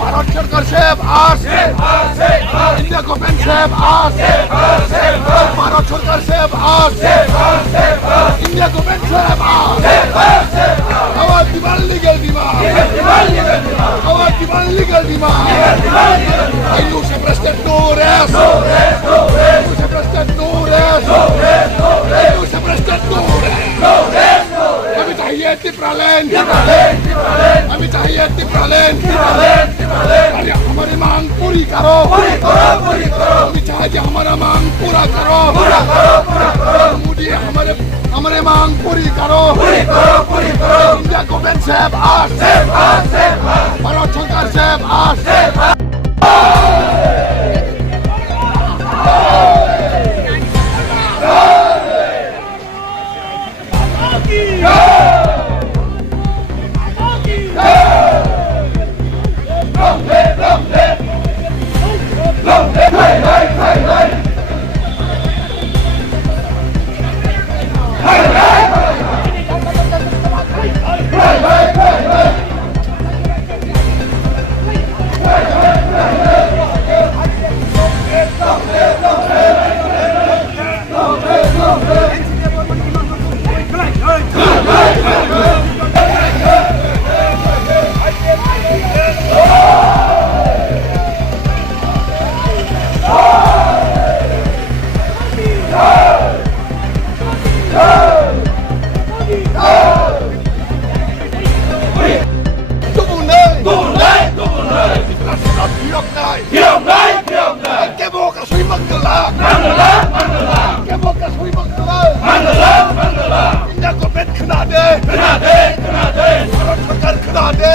ভারত সরকার সাহেব আসছে, India government সাহেব আসছে, ভারত সরকার সাহেব আসছে, ইন্ডিয়া গভর্নমেন্ট সাহেব আসছে। Our demand legal demand. Our demand legal demand. I know se President no rest. Se President no rest. I know se President no rest. আমি চাহিয়ে টিপ্রালেন, আমি চাহিয়ে টিপ্রালেন, अरे हमारे मांग पूरी करो, আমি চাই যে हमारा मांग पूरा करो, मुझे हमारे मांग पूरी करो, इंडिया गवर्नमेंट साहब আসছে, ভারত সরকার সাহেব আসছে। India government khna de, bharat sarkar khna de,